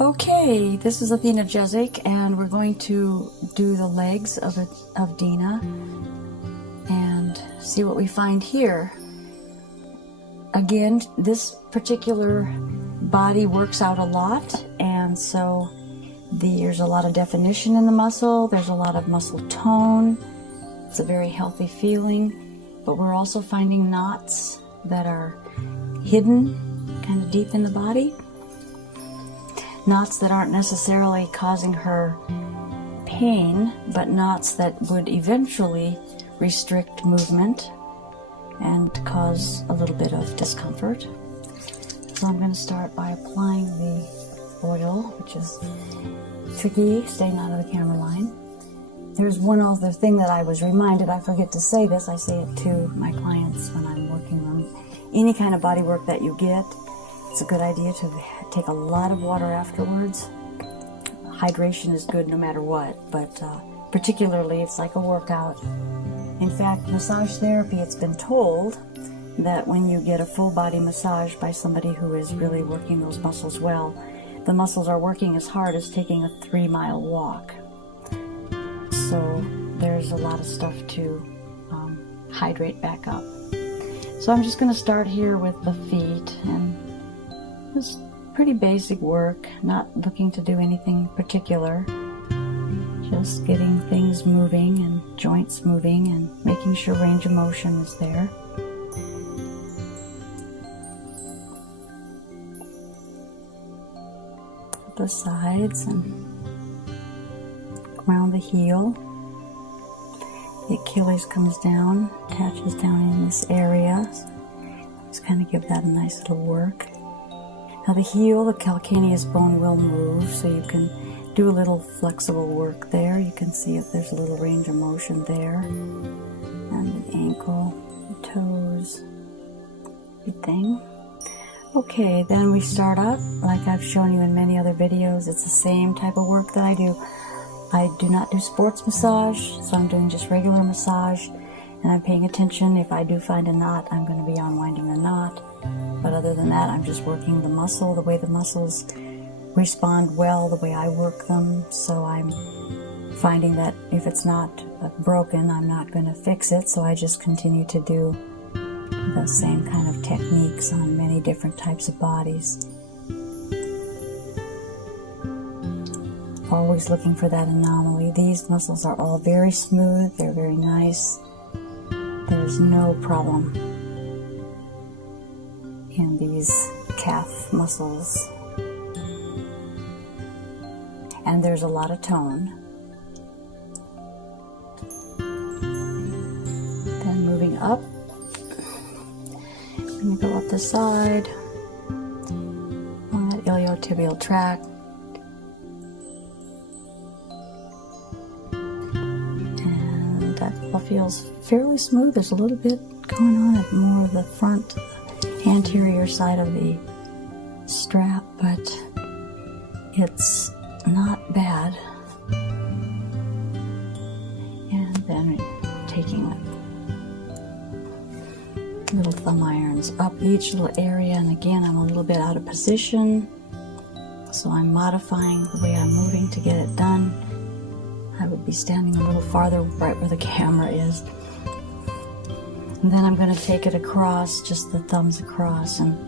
Okay, this is Athena Jezik, and we're going to do the legs of Dina and see what we find here. Again, this particular body works out a lot, and so there's a lot of definition in the muscle, there's a lot of muscle tone. It's a very healthy feeling, but we're also finding knots that are hidden kind of deep in the body. Knots that aren't necessarily causing her pain, but knots that would eventually restrict movement and cause a little bit of discomfort. So I'm going to start by applying the oil, which is tricky, staying out of the camera line. There's one other thing that I was reminded, I forget to say this, I say it to my clients when I'm working on any kind of body work that you get. It's a good idea to take a lot of water afterwards. Hydration is good no matter what, but particularly it's like a workout. In fact, massage therapy, it's been told that when you get a full body massage by somebody who is really working those muscles well, the muscles are working as hard as taking a 3-mile walk. So there's a lot of stuff to hydrate back up. So I'm just going to start here with the feet, and it's pretty basic work, not looking to do anything particular, just getting things moving and joints moving and making sure range of motion is there. The sides and around the heel. The Achilles comes down, attaches down in this area. Just kind of give that a nice little work. Now the heel, the calcaneus bone will move, so you can do a little flexible work there. You can see if there's a little range of motion there. And the ankle, the toes, everything. Okay, then we start up, like I've shown you in many other videos. It's the same type of work that I do. I do not do sports massage, so I'm doing just regular massage, and I'm paying attention. If I do find a knot, I'm going to be unwinding the knot. But other than that, I'm just working the muscle, the way the muscles respond well, the way I work them. So I'm finding that if it's not broken, I'm not going to fix it. So I just continue to do the same kind of techniques on many different types of bodies. Always looking for that anomaly. These muscles are all very smooth, they're very nice. There's no problem in these calf muscles. And there's a lot of tone. Then moving up, I'm going to go up the side on that iliotibial tract. And that all feels fairly smooth. There's a little bit going on at more of the front, anterior side of the strap, but it's not bad. And then taking little thumb irons up each little area, and again I'm a little bit out of position, so I'm modifying the way I'm moving to get it done. I would be standing a little farther right where the camera is. And then I'm going to take it across, just the thumbs across, and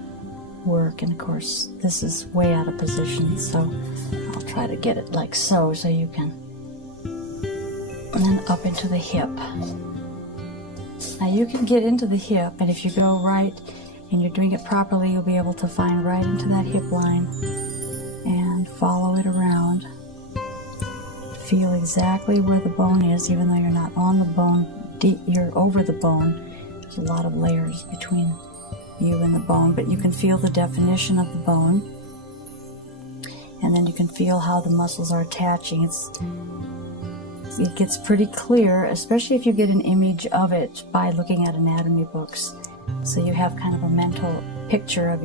work. And of course this is way out of position, so I'll try to get it like so you can. And then up into the hip. Now you can get into the hip, and if you go right and you're doing it properly, you'll be able to find right into that hip line and follow it around. Feel exactly where the bone is, even though you're not on the bone, you're over the bone. There's a lot of layers between you and the bone, but you can feel the definition of the bone, and then you can feel how the muscles are attaching. It gets pretty clear, especially if you get an image of it by looking at anatomy books, so you have kind of a mental picture of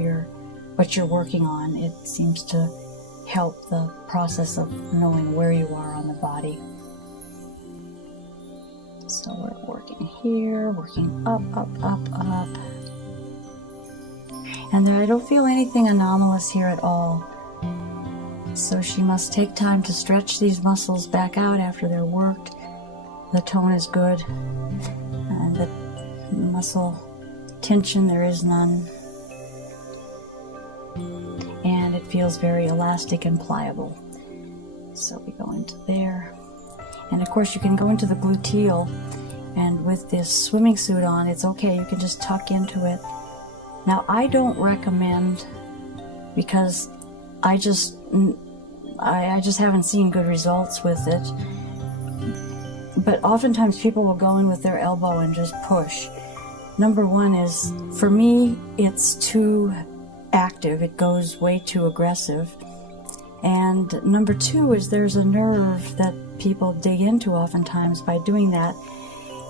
what you're working on. It seems to help the process of knowing where you are on the body. So we're working here, working up, up, up, up. And there, I don't feel anything anomalous here at all. So she must take time to stretch these muscles back out after they're worked. The tone is good, and the muscle tension, there is none. And it feels very elastic and pliable. So we go into there. And of course you can go into the gluteal, and with this swimming suit on, it's okay, you can just tuck into it. Now I don't recommend, because I just haven't seen good results with it. But oftentimes people will go in with their elbow and just push. Number one is, for me, it's too active. It goes way too aggressive. And number two is there's a nerve that people dig into oftentimes by doing that.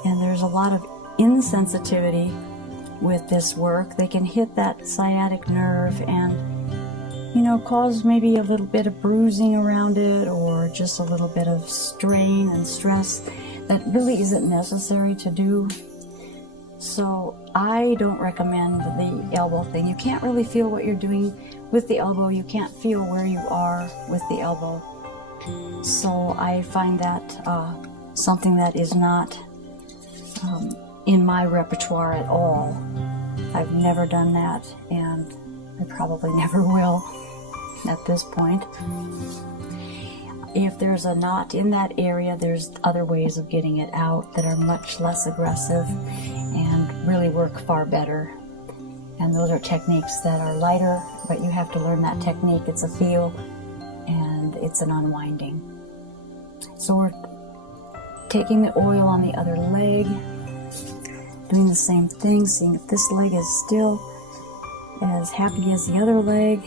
And there's a lot of insensitivity with this work. They can hit that sciatic nerve and, you know, cause maybe a little bit of bruising around it, or just a little bit of strain and stress that really isn't necessary to do. So I don't recommend the elbow thing. You can't really feel what you're doing with the elbow. You can't feel where you are with the elbow. So I find that something that is not in my repertoire at all. I've never done that, and I probably never will at this point. If there's a knot in that area, there's other ways of getting it out that are much less aggressive and really work far better. And those are techniques that are lighter, but you have to learn that technique. It's a feel and it's an unwinding. So we're taking the oil on the other leg, doing the same thing, seeing if this leg is still as happy as the other leg.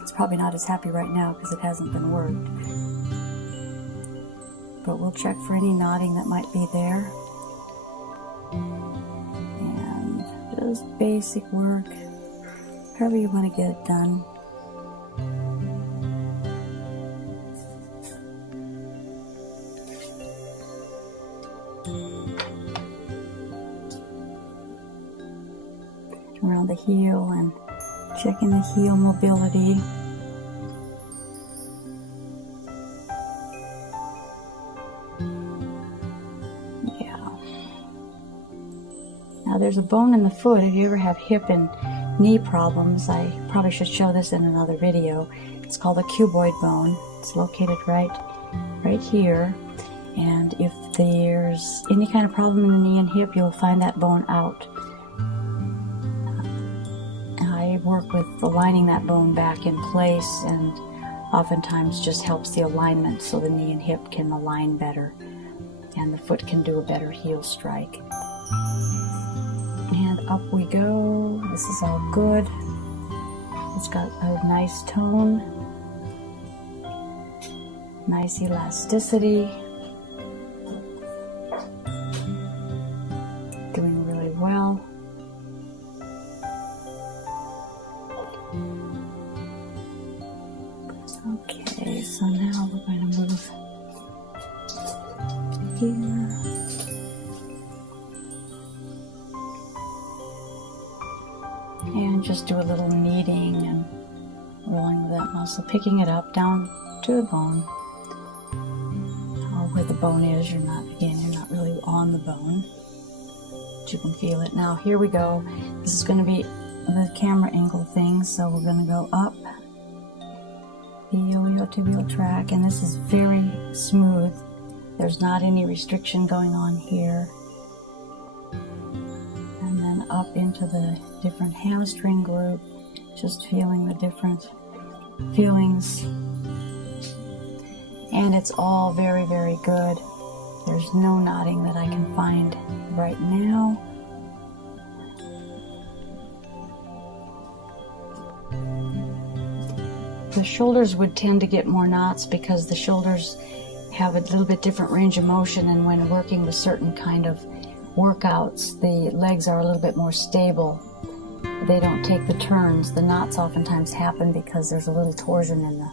It's probably not as happy right now because it hasn't been worked. But we'll check for any knotting that might be there. And just basic work, however you want to get it done. Around the heel and checking the heel mobility. Yeah. Now there's a bone in the foot. If you ever have hip and knee problems, I probably should show this in another video. It's called a cuboid bone. It's located right here. And if there's any kind of problem in the knee and hip, you'll find that bone out. I work with aligning that bone back in place, and oftentimes just helps the alignment so the knee and hip can align better and the foot can do a better heel strike. And up we go. This is all good. It's got a nice tone, nice elasticity. Doing really well. Okay, so now we're going to move here. And just do a little kneading and rolling with that muscle, picking it up down to the bone. Or where the bone is, you're not really on the bone, but you can feel it. Now here we go. This is going to be the camera angle thing, so we're going to go up the iliotibial tract, and this is very smooth. There's not any restriction going on here. And then up into the different hamstring group, just feeling the different feelings. And it's all very, very good. There's no knotting that I can find right now. The shoulders would tend to get more knots because the shoulders have a little bit different range of motion, and when working with certain kind of workouts, the legs are a little bit more stable. They don't take the turns. The knots oftentimes happen because there's a little torsion in the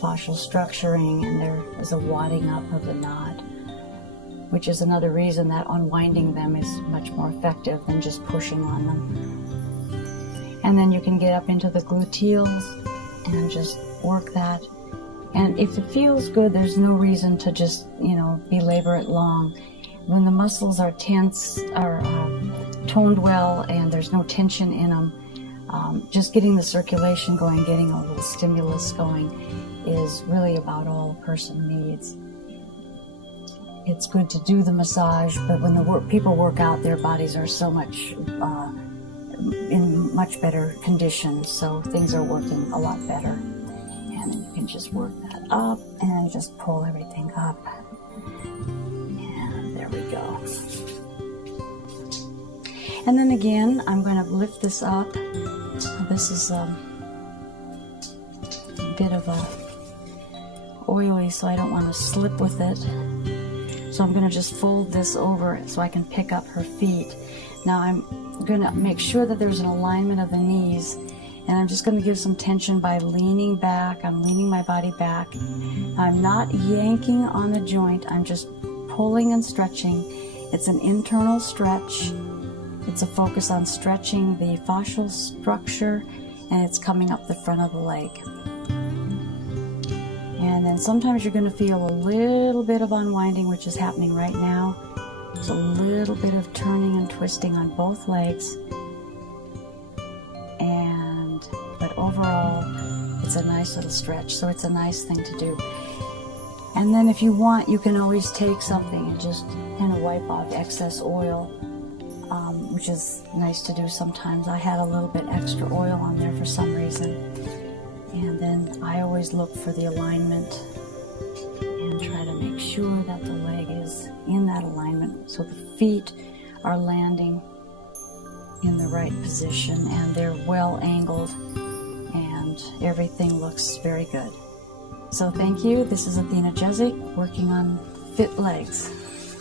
fascial structuring, and there is a wadding up of the knot, which is another reason that unwinding them is much more effective than just pushing on them. And then you can get up into the gluteals and just work that. And if it feels good, there's no reason to just, belabor it long. When the muscles are tense, are toned well, and there's no tension in them, just getting the circulation going, getting a little stimulus going is really about all a person needs. It's good to do the massage, but when people work out, their bodies are so much in much better condition, so things are working a lot better. And you can just work that up and just pull everything up. And there we go. And then again, I'm going to lift this up. This is a bit of a oily, so I don't want to slip with it. So I'm going to just fold this over so I can pick up her feet. Now I'm going to make sure that there's an alignment of the knees, and I'm just going to give some tension by leaning back. I'm leaning my body back. I'm not yanking on the joint. I'm just pulling and stretching. It's an internal stretch. It's a focus on stretching the fascial structure, and it's coming up the front of the leg. And then sometimes you're going to feel a little bit of unwinding, which is happening right now. There's a little bit of turning and twisting on both legs. But overall, it's a nice little stretch, so it's a nice thing to do. And then if you want, you can always take something and just kind of wipe off excess oil, which is nice to do sometimes. I had a little bit extra oil on there for some reason. And then I always look for the alignment and try to make sure that the leg is in that alignment, so the feet are landing in the right position and they're well angled and everything looks very good. So thank you. This is Athena Jezik working on fit legs.